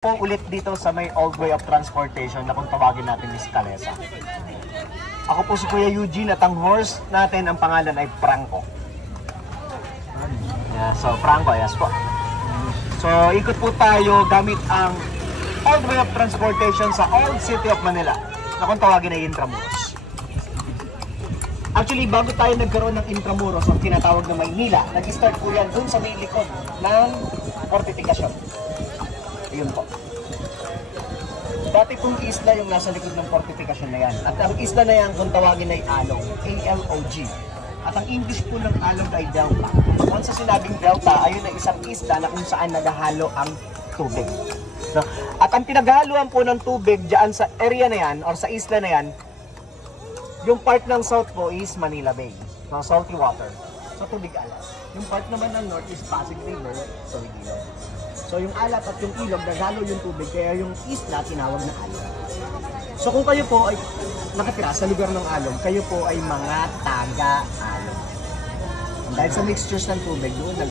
Po ulit dito sa may old way of transportation na kung tawagin natin is Calesa. Ako po si Kuya Eugene at ang horse natin, ang pangalan ay Franco. Yeah, so Franco, yes po. So ikot po tayo gamit ang old way of transportation sa old city of Manila na kung tawagin ay Intramuros. Actually, bago tayo nagkaroon ng Intramuros, ang tinatawag na Maynila, nag-start po yan dun sa may likod ng fortification. Yun po. Dati pong isla yung nasa likod ng fortification na yan. At ang isla na yan kung tawagin ay Alog, A-L-O-G. At ang English po ng Alog ay Delta. Once sa sinabing Delta, ayun ay isang isla na kung saan naghahalo ang tubig. No? At ang pinaghaluan po ng tubig dyan sa area na yan, or sa isla na yan, yung part ng south po is Manila Bay, ng salty water. So tubig alat. Yung part naman ng north is Pasig River, so ilog. So yung alat at yung ilog, naghalo yung tubig, kaya yung isla tinawag na alog. So kung kayo po ay nakatira sa lugar ng alog, kayo po ay mga taga-alog. Dahil sa mixtures ng tubig, doon